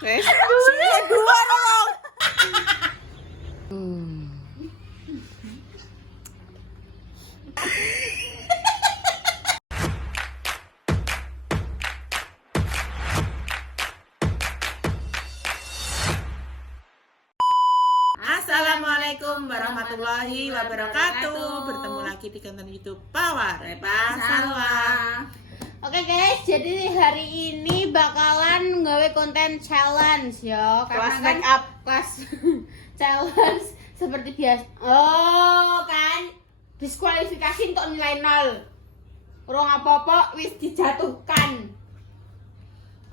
Wes, dua dong. Assalamualaikum warahmatullahi wabarakatuh. Bertemu lagi di konten YouTube Power Repa Salwa. Oke guys, jadi hari ini bakalan nggawe konten challenge ya. Kelas Karena make up. kelas challenge seperti biasa. Oh kan, diskualifikasi untuk nilai 0. Urung apa-apa wis dijatuhkan.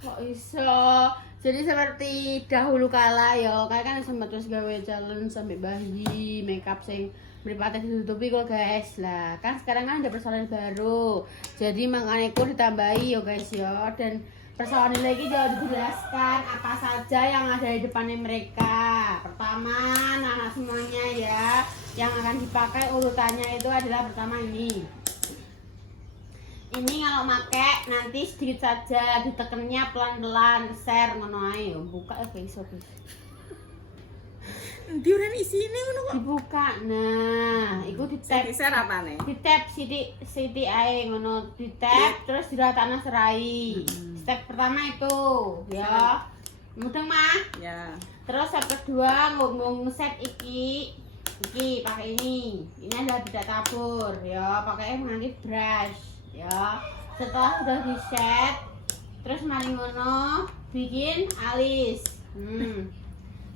Kok iso? Jadi seperti dahulu kala ya, kan sempat terus gawe challenge sampai bayi makeup sing mripate ditutupi kok guys. Lah, kan sekarang kan ada persoalan baru. Jadi makanya aku ditambahi ya guys ya, dan persoalan lagi jauh dijelaskan apa saja yang ada di depannya mereka. Pertama, nah semuanya ya, yang akan dipakai urutannya itu adalah pertama ini. Ini kalau make nanti sedikit saja, ditekennya pelan-pelan, share ngono ae yo, buka ya guys. Ndi ora isine ngono kok. Dibuka. Nah, iku di-tap. Share apane? Di-tap sithik ae ngono, di-tap terus diratakno serai. Step pertama itu, ya. Mudeng mah. Ya. Terus step kedua nge-set iki pakai ini. Ini adalah tidak tabur, ya. Pakai menganti brush. Ya, setelah udah di set, terus mari ngono bikin alis.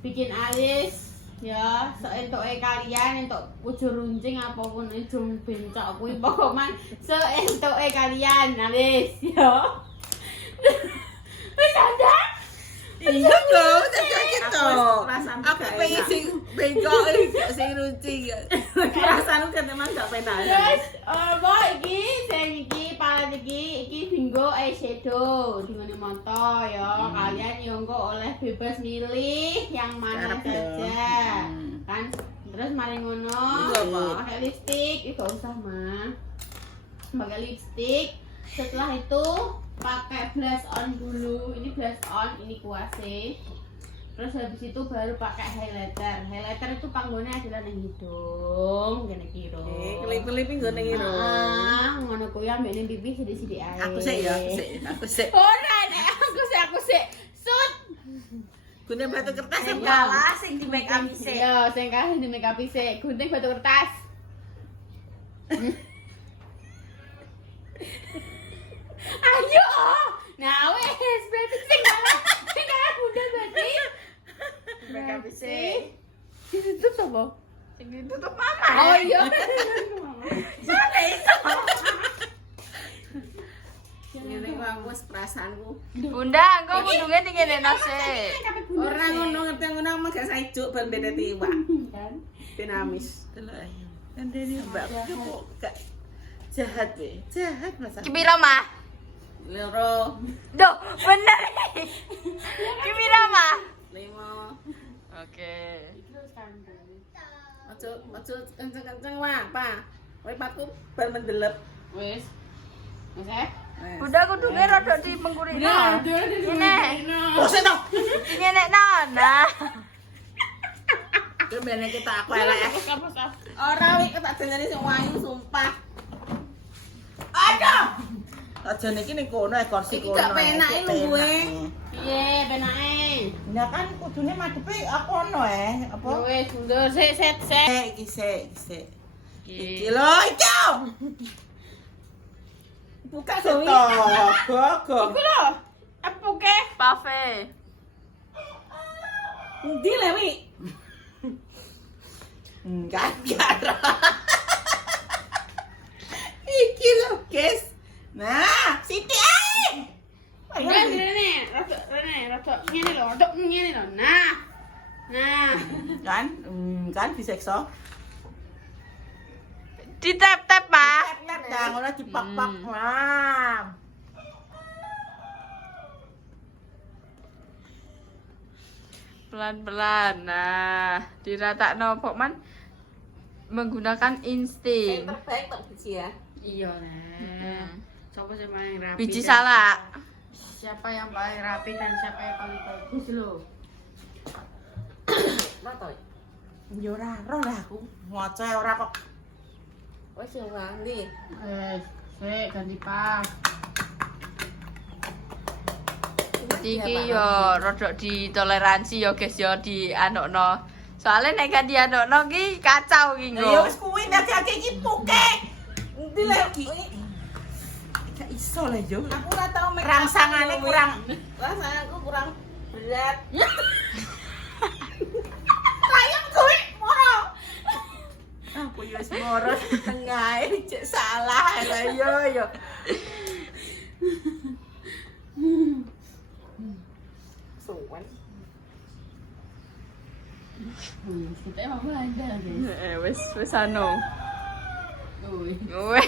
Bikin alis ya, seentuke kalian entuk ujur runcing apapun ujung bencok kuwi pokoknya seentuke kalian alis ya. Wis ada? Iya dong, kayak gitu. Aku gak pengen enak. sing bengkok sing runcing. Perasaanku kan emang gak penahan. Terus iki sing iki palet iki dinggo eyeshadow dingone mata ya. Kalian yo engko oleh bebas milih yang mana Karep ya. saja. Kan terus mari ngono Itu apa? pakai lipstick, itu gak usah mah. Pakai lipstick. Setelah itu pakai blush on dulu. Ini blush on, ini kuase. Terus habis itu baru pakai highlighter. Highlighter itu panggonnya adalah nang hidung, kene kiro. Kelip-kelip nggo ning iro. Ngono kuwi ambek ning pipi sithik-sithik ae. Aku sik ya, aku sik. Ora nek aku sik. Sut. Gunting batu kertas Ayo. apa? Sing di make up sih. Yo, sing kae di make up sik. Gunting batu kertas. Ayo. Nah, wes berarti sing kalah udah berarti. Make up sik. Ditutup sapa? Sing ditutup mama. Oh iya. Sampai itu. Ngene kok aku wis perasaanku. Bunda, engko kudunge tingene nase. Ora ngono ngerti ngono mah gak sajuk bal beda tiwak. Kan? Dinamis. Delok ayo. Ndene mbak kok gak jahat we. Jahat masa. Kibira mah. Loro, Duh, bener. Kibira mah. 5. Oke. Ojo kenceng-kenceng wae, Pak. Kowe patku bal mendelep. Wes. Wes eh? Bunda kudunge rada di mengkurino. Ini. Bosen to. Ini nek nana. Ku bene kita aku elek. Ora wi tak jenenge sing wayu sumpah. Aduh. Aja niki ning kono kursi Iki kono. gak penake lho gue. Piye benake? Ya kan kudune madepe aku ono apa? Wes mundur sik. Iki sik. Iki lho, iki. Buka Seto, Zoe. gogo. Iku lho. Apa ke? Pave. Endi le wi? Enggak. Iki lho, guys. Nah, Siti ae. Rene, rada ngene lho, Nah. Kan disekso. Di tap-tap mah. Tap dah ngono dipak-pak. Nah. Pelan-pelan. Nah, diratakno pokman menggunakan insting. Terbaik tak biji ya. Iya, Nek. Sopo sing paling rapi? Biji salak. Siapa yang paling rapi dan siapa yang paling bagus lo? Matoy. Yo ora roh lah aku. Maca ora kok. Wes yo nganti. Ganti pas. Iki yo rodok ditoleransi yo guys yo di anokno. Soale nek gak di anokno ki kacau ki Ya nggo. wis kuwi dadi iki puke. Endi lagi? Gak iso lah yo. Aku ora tau mek Rangsangane kurang. Rasanya aku kurang berat. Layang kuwi moro. Aku yo wis moro tengah cek salah lah yo. Suwen. Kita emang belajar guys. Wis anu. Wih. Weh.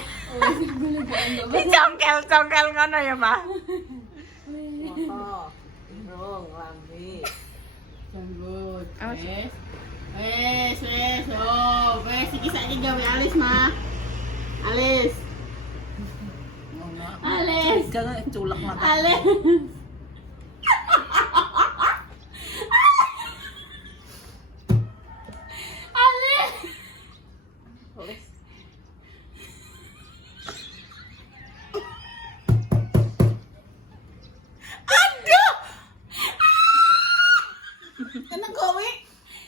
Congkel ngono ya, Mah. Moto. Irung lambe. Janggut. Awas. Wes. Oh, wes iki saiki gawe alis, Mah. Alis. Jangan culek mata. Alis. Wes. Enak kowe.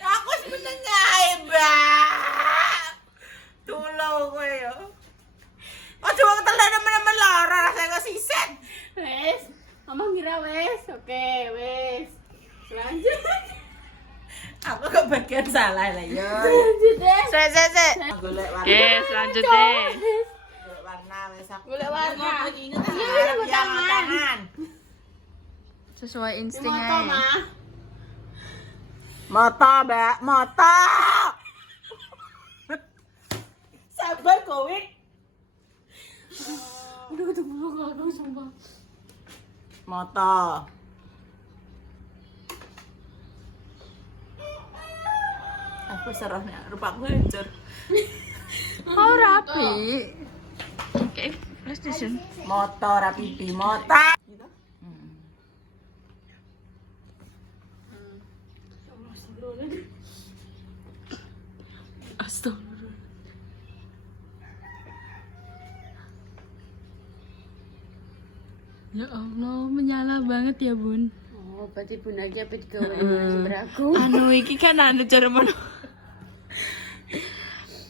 Aku wis menengae, Mbak. Tulung kowe yo. Aja wong tenan nemen-nemen lara rasane kok siset. Wes. Mama ngira wes. Oke, wes. Lanjut. Aku kok bagian salah lah yo. Lanjut deh. Sik. Golek warna. Oke, selanjutnya. Golek warna wis aku. Golek warna. Ingat Iya, arep gua yang tangan. tangan. Sesuai insting Moto, ae. Mah. Mata, Mbak, mata. Sabar kowe. Udah ketemu aku sumpah. Mata. Aku serahnya rupaku hancur. Oh, rapi. Oke, PlayStation. Motor rapi di mota. Astagfirullah. Ya Allah, menyala banget ya, Bun. Oh, berarti Bun lagi apa digawe aku? Anu iki kan anu cara mono.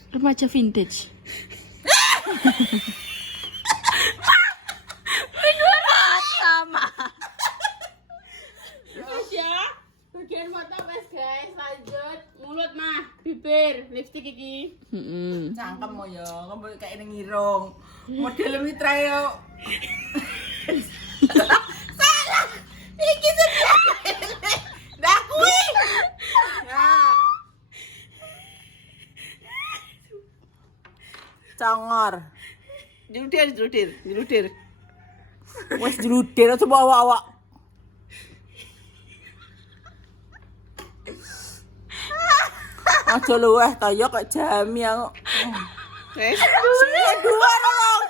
Remaja vintage. Sama. Wes ya. Bagian mata wes guys, lanjut. Mulut mah, bibir, lipstik iki. Heeh. Cangkemmu yo, kamu kayak ngirung. Model mitra yo. Salah. Iki sudah. Dah kuwi. Nah. Congor. Jeludir. Wes jeludir aja awak-awak. Aja luweh ta ya kok jami aku. Wes. Dhuwur dong.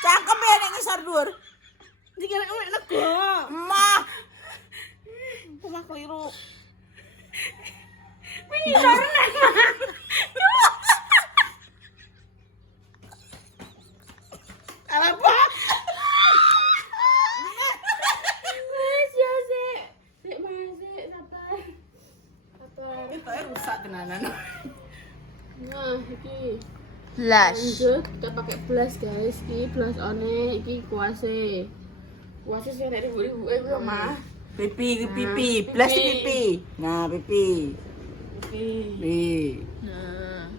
Cangkeme nek ngisor dhuwur. Iki nek nego. Emah. Omah keliru. Apa? Wes ya sik. Sik mah sik sabar. Sabar. Itu rusak tenanan. Nah, iki. Blush. Lanjut kita pakai blush guys. Iki blush one, iki kuase. Kuase sing nek ribu-ribu kuwi mah. Pipi, blas pipi. Nah, pipi. Oke. Pipi. Nah.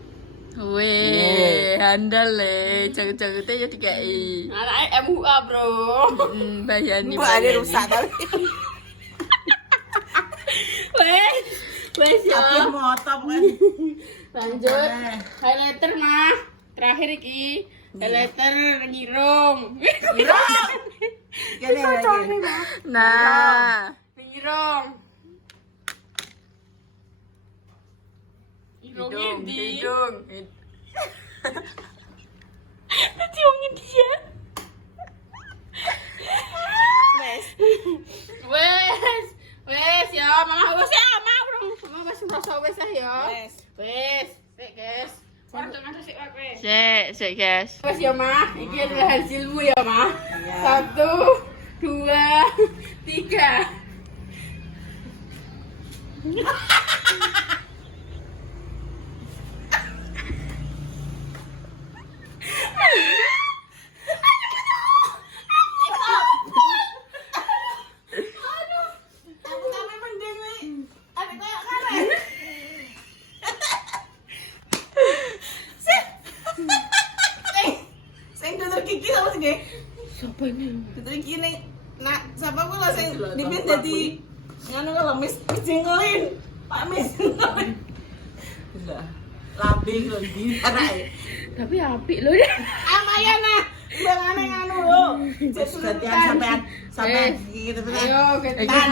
Weh, handal le, jagut-jagutnya jadi kayak Anak MUA, Bro. bayani. Mbak ada rusak tapi. Wes ya. Tapi motor bukan. Lanjut. Highlighter mah. Terakhir iki. Highlighter ngirung. Irong. Gini lagi. Nah, Ngirung. Ngirungnya di. hidung. Ciumnya dia. wes. Wes ya, mama wes ya, mama wes ngrasa wes ya. Wes. Wes, sik guys. Ora jangan sik wae. Sik, guys. Wes ya, Ma. Iki adalah hasilmu ya, Ma. Iya. 1 2 3. Tapi mending nih. Ada kayak karen. Sing dokter gigi sama sih, Ge? Siapa ini? Dokter gigi nih. Nah, siapa pula sing dipin jadi nganu kalau mis jengkolin. Pak mis. Enggak. Lambing lho di anak. Tapi apik loh dia. Amaya nah. Bangane nganu lho. Gantian sampean gitu tuh. Ayo, gantian.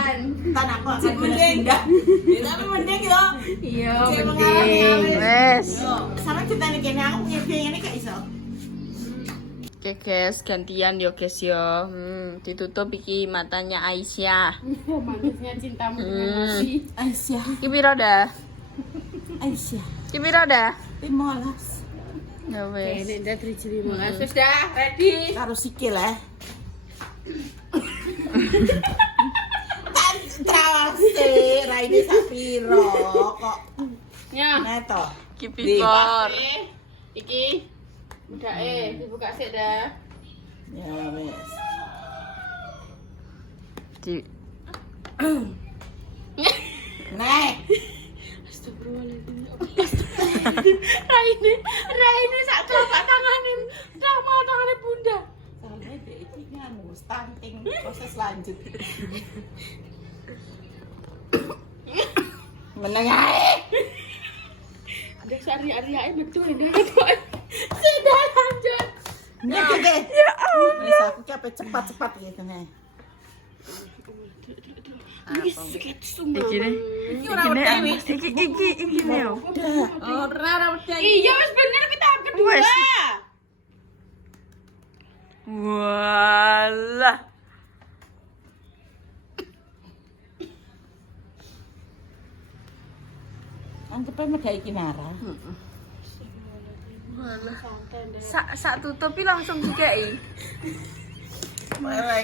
Tan aku akan mending. Tapi mending yo. Iya, Cek penting. mengalami. Wes. Yo, sama kita nih kene aku punya biaya ini gak iso. Oke guys, gantian yo guys yo. Ditutup iki matanya Aisyah. Manisnya cintamu dengan nasi. Aisyah, Iki piro dah? Aisyah. Iki piro dah? 15. Ya Oke, wes. ini udah 3.500. Sudah, ready. Karo sikil Kan trawase raine sapiro kok Ya. neto. Iki pipor. Iki udah dibuka sih dah. Ya wes. Di Nek. Astagfirullahaladzim. Raine sak telapak tanganin. Sama tangannya bunda. Soalnya dia itu nganu stunting proses lanjut. Meneng ae. Ada sari-ari betul ini. Sudah lanjut. Nek iki. Ya Allah. Wes aku capek cepat-cepat gitu nih. Wis sakit semua. iki nih. Iki ora Iki wedi. nih. Iki nih. Ora wedi. Iya wis bener kita kedua. Wes. Walah. Anggap ae medai kinara. Sak tutupi langsung dikei.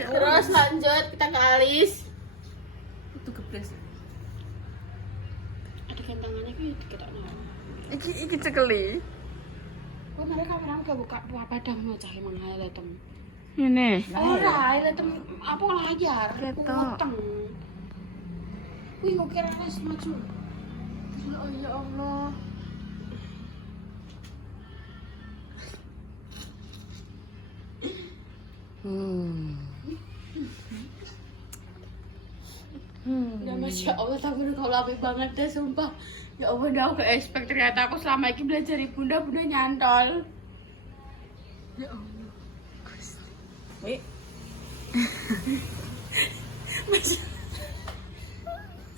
Terus lanjut kita ke alis. Itu gebres. Ada kentangannya kayak kita Iki cekeli. Oh, mereka kameramu gak buka padang mau cari mang highlight tem. Ini. Ora, highlight tem apa layar? Ketok. Ngoteng. Wih, kok kira wis maju. Oh ya Allah. Ya Masya Allah, tapi kalau apik banget deh sumpah. Ya Allah, udah aku expect ternyata aku selama ini belajar di bunda nyantol. Ya Allah. Wih.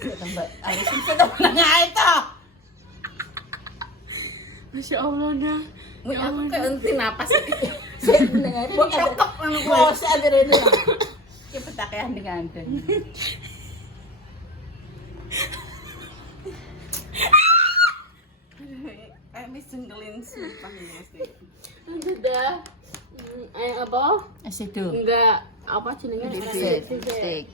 Tambah harus kita meneng ae to. Masya Allah, nah. Wih, aku kayak henti napas. Saya meneng ae. Kok cocok anu kuwi ada rene. Ki petakean dengan den. Mis jengkelin sumpah ini mesti. Sudah. Apa? Asedo. Enggak. Apa jenengnya? Lipstick.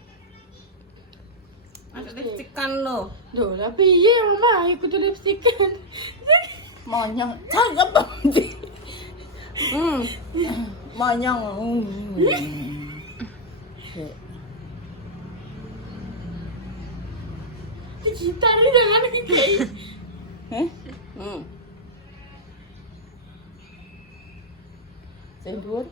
Ada lipstikan lo. Loh, lah piye Mama ikut lipstikan? Monyong cakep banget. Monyong. Kita ini jangan kayak Heh? Sing dhuwur.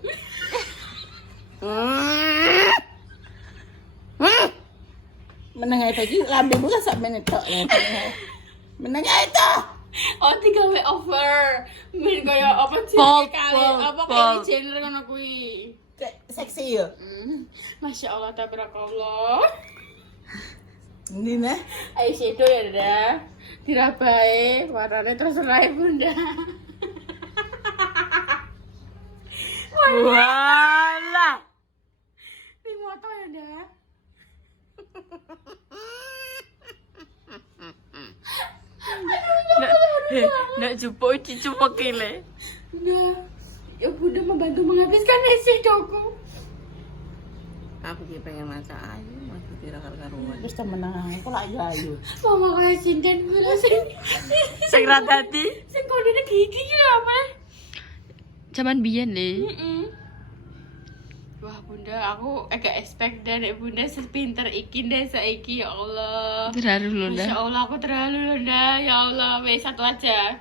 Meneng ae iki lambe buka sak menit tok. Meneng ae to. oh 3 way over. Min kaya apa sih Pol, kali pol, apa pol. kayak genre ngono kuwi. Seksi ya. Masya Allah, tabarakallah. Ini nah. Eyeshadow ya dah. Dirabai warnanya terserah bunda. Walah. Ini moto ya dah. Nek jupuk dicupuk le. Bunda, ya Bunda membantu menghabiskan isi doku. Aku ki pengen maca ayu, masih kira karuan. Terus temenang aku lah ayu. Mama kayak sinden gula sing Segera tadi. sing kodene gigi ki lho, Mas. Zaman biyen le. Wah Bunda, aku agak expect dari Bunda sepinter iki deh saiki ya Allah. Terharu lho Masya ndak. Allah aku terharu loh ndak. Ya Allah, wes satu aja.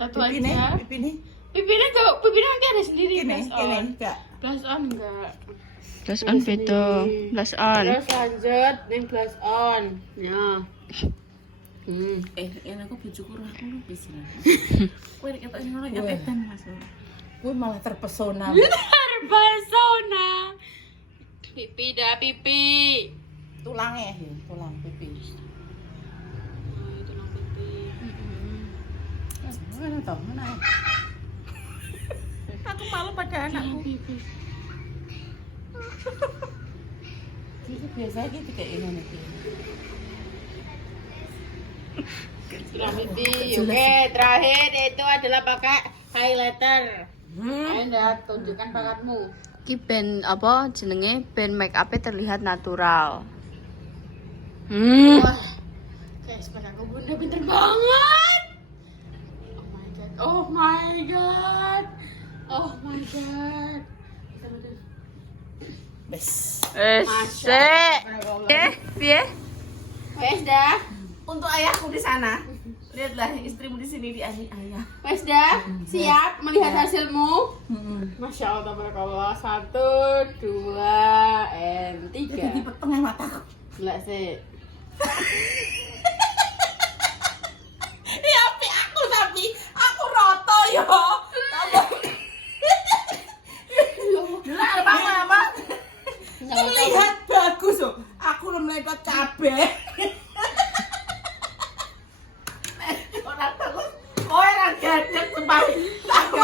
Satu Pipi nih, aja. pipi nih. Pipinnya nanti ada sendiri. Kene, Plus kene on. enggak. Plus on enggak. Plus on beto. Plus on. Terus lanjut yang plus on. Ya. Yang aku bojoku aku lebih sih. Kowe nek ketok ngono ya edan Mas. Kowe malah terpesona. Terbesona. Pipi dah pipi. Tulangnya, tulang pipi. Tulang pipi. Mana tau, mana? Aku malu pada anakku. Pipi. Itu biasa gitu kayak ini nih. Tulang pipi. Oke, terakhir itu adalah pakai highlighter. Anda tunjukkan bakatmu. Ki ben apa jenenge ben make up terlihat natural. Wah, guys, aku Bunda pinter banget. Oh my god. Oh my god. Bes. Piye? Wes dah. Untuk ayahku di sana. Lihatlah istrimu di sini di ayah. Wes dah. Siap melihat hasilmu? Masya Allah, tabarakallah. 1, 2, and 3. Jadi di tengah mataku. Gila sih. Ya api tapi aku roto yo. Lah apa? Terlihat bagus loh. Aku melihat cabe. Orang terus, orang gadek sempai aku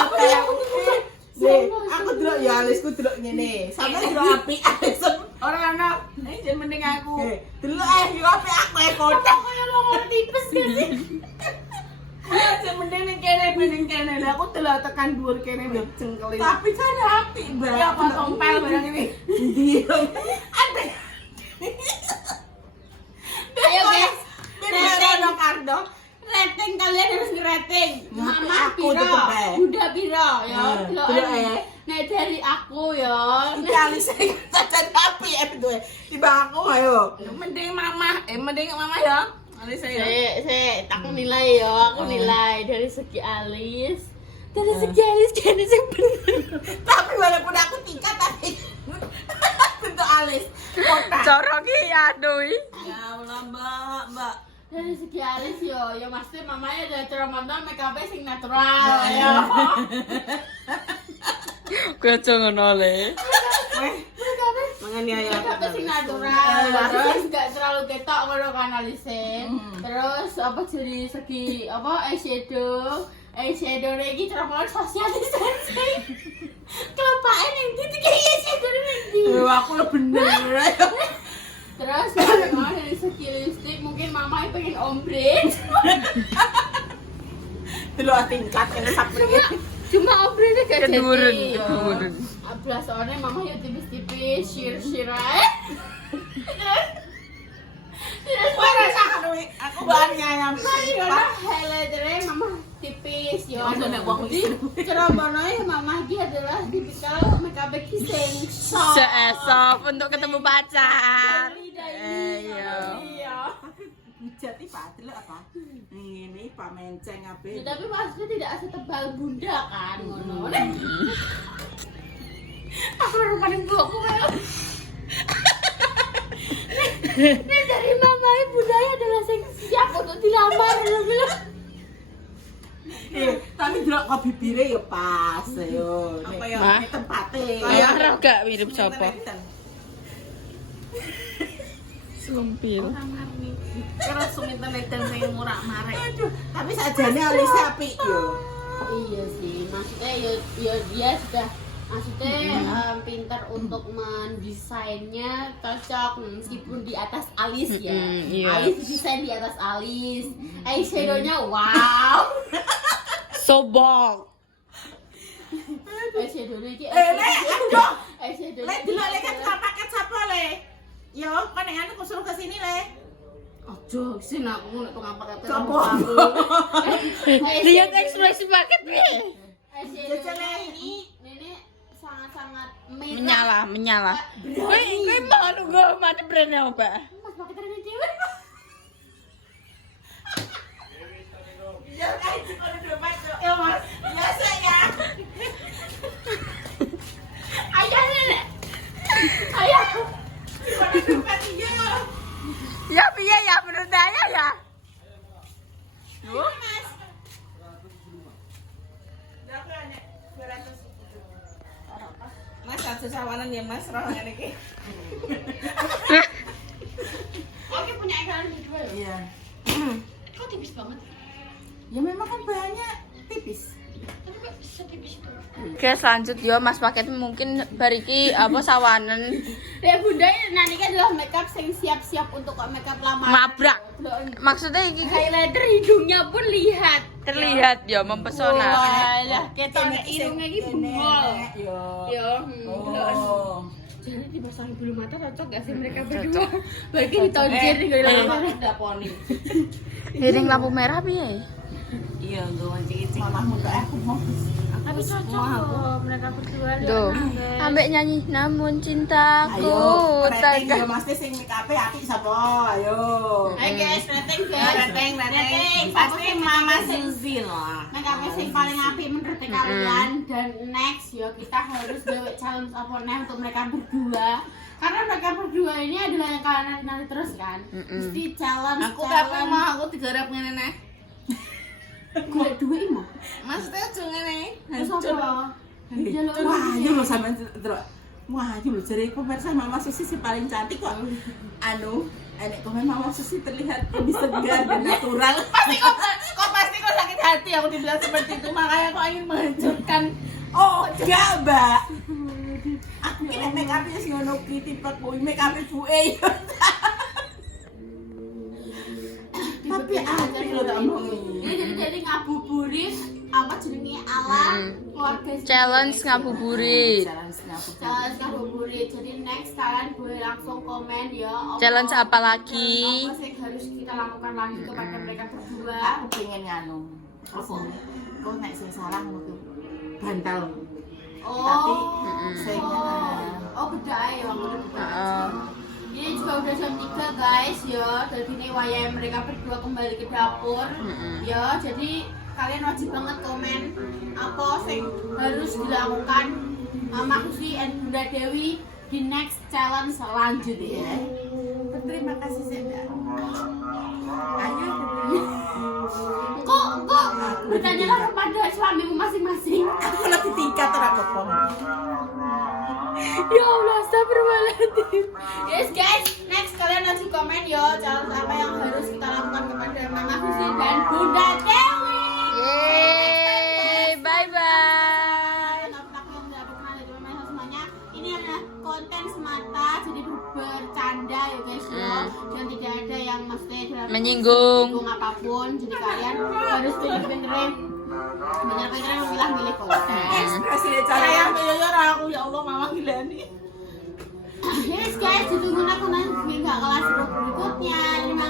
aku delok ya alisku delok ngene. Sampe delok api alis orang ana. Nek mending aku. Delok yo api aku kocok kaya longor tipes sih. Sing mending ning kene lah aku delok tekan dhuwur kene lho cengkelin. Tapi kan api, Mbak. Ya apa tompel barang ini. Ndi. Ade. Ayo guys. Beneran Kardo. Rating kalian harus ngerating. Ngapain Mama aku piro? tetep ae. Bunda piro ya? Delok ae. Nek dari aku ya. Kali saya cacat api itu. Tiba aku ayo. Mending mama ya. Alis saya. Aku nilai ya, aku nilai dari segi alis. Dari segi alis kayaknya sih bener. Tapi walaupun aku tingkat tapi bentuk alis. Kotak. Corok ki aduh. Ya Allah, Mbak. Dari segi alis yo, ya pasti mamanya udah ceromotan make up sing natural ya. Kowe aja ngono le. Weh, mangan ya. Make up sing natural. Terus enggak terlalu ketok ngono kan alisnya. Terus apa dari segi apa eyeshadow iki ceromotan social distancing. Kelopake ning ndi iki eyeshadow ning ndi? Aku lo bener. Terus dari segi lipstick mungkin mama pengen ombre. Delok tingkat kene sapri. Cuma ombre itu gak jadi. Kedurun. Blasone mama yo tipis-tipis, shir ae. Terus Kowe rasakan kowe. Aku bahan nyayam. highlighternya mama tipis yo. Masa nek wong Jadi cerobonoe mama iki adalah tipikal makeup sing soft. Seesok untuk ketemu pacar. Iya. Hujat iki Pak, delok apa? Ngene Pak menceng ape. Ya, tapi maksudnya tidak setebal Bunda kan ngono. Aku rupane mbokku kayak. Ini dari mama Bunda adalah sing siap untuk dilamar lho. Tapi delok kok bibire ya pas yo. Apa ya tempate. Ya ora gak mirip sapa. Sumpil. Kira suminten edan sing ora marek. Aduh, tapi sajane alisnya apik yo. Iya sih, maksudnya ya dia sudah Maksudnya pinter untuk mendesainnya, cocok meskipun di atas alis ya. Iya. Alis desain di atas alis. Eyeshadownya wow. Sobok. Eyeshadownya iki. aduh. Eyeshadownya. Le dulu le kan tak paket sapa le? Yo, kan yang aku suruh ke sini le. Ojo, sih aku nek ngapa kata Sopo? Lihat ekspresi paket nih. Eyeshadownya ini nenek sangat-sangat Menyala. Kowe mau lu go mati brandnya apa? Mas pakai trennya dewe. Ya kan cuma dua paket. Ya Mas, biasa ya. Ayah nenek. Ayah. Cuma dua paket ya. Ya piye ya menurut saya ya? Mas. Berapa nek? 200. Mas satu sawanan ya Mas, roh ngene iki. Oke punya ekran dua ya. Iya. Kok tipis banget? Ya memang kan bahannya tipis. Tapi kok setipis itu? Oke, lanjut yo Mas paket mungkin bariki apa sawanan Ya bunda nanti kan adalah makeup yang siap-siap untuk makeup lama. ngabrak. Maksudnya iki Highlighter hidungnya pun lihat. terlihat ya mempesona. Walah, ketone hidungnya iki bengol. Yo. Ya, Oh. jadi dipasangi bulu mata cocok gak sih mereka berdua? Bagi ditonjir nih gak Mama udah poni. Iring lampu merah piye? Iya, gue mancing-mancing. Mamamu tuh aku mau. Tapi cocok loh mereka berdua. Tuh, ambek nyanyi namun cintaku Ayo, rating takkan. ya Mas sing make up apik sapa? Ayo. Ayo guys, rating guys. Rating. Pasti Mama Suzy lah. Makeup yang paling apik menurut kalian. Dan next ya kita harus gawe challenge apa nih untuk mereka berdua. Karena mereka berdua ini adalah yang kalian nanti terus kan. Mesti challenge. Aku tapi mau aku digarap ngene neh. Gue dua ini Maksudnya aja ngene. terus apa? Wah, yo lho sampean terus. Wah, yo lho jare pemirsa Mama Susi si paling cantik kok. Anu, enek komen Mama Susi terlihat lebih segar dan natural. Pasti kok sakit hati aku dibilang seperti itu, makanya kok ingin menghancurkan. Oh, enggak, Mbak. Aku kira make up-nya sing ngono ki tipe kuwi make up buke. Tapi apik lho tak omongi. Jadi ngabuburit apa jenenge ala keluarga Challenge ngabuburit. challenge ngabuburit. Jadi next kalian boleh langsung komen ya. Challenge apa lagi? Apa sih harus kita lakukan lagi kepada mereka berdua? Aku pengen nganu. Apa? Kok nek sing salah ngono bantal. Tapi sing beda ya beda. Heeh. Ini juga udah jam 3 guys ya. Jadi ini wayah mereka berdua kembali ke dapur. Ya, jadi kalian wajib banget komen apa sih harus dilakukan Mama Susi dan Bunda Dewi di next challenge selanjutnya. Terima kasih Senda. Ayo. Kok bertanyalah kepada suamimu masing-masing. Aku lebih tingkat terapot. Ya Allah, astagfirullahaladzim. Yes guys, next kalian harus komen ya challenge apa yang harus kita lakukan kepada Mama Susi dan Bunda Dewi. Yeay, bye bye. Semuanya ini adalah konten semata, jadi bercanda ya guys ya, dan tidak ada yang mesti Menyinggung. apapun. Jadi kalian harus pinter-pinterin memilah-milih konten. Ekspresi cara yang bener aku ya Allah Mama gila nih. Yes guys, ditunggu aku nanti nggak kelas berikutnya. Terima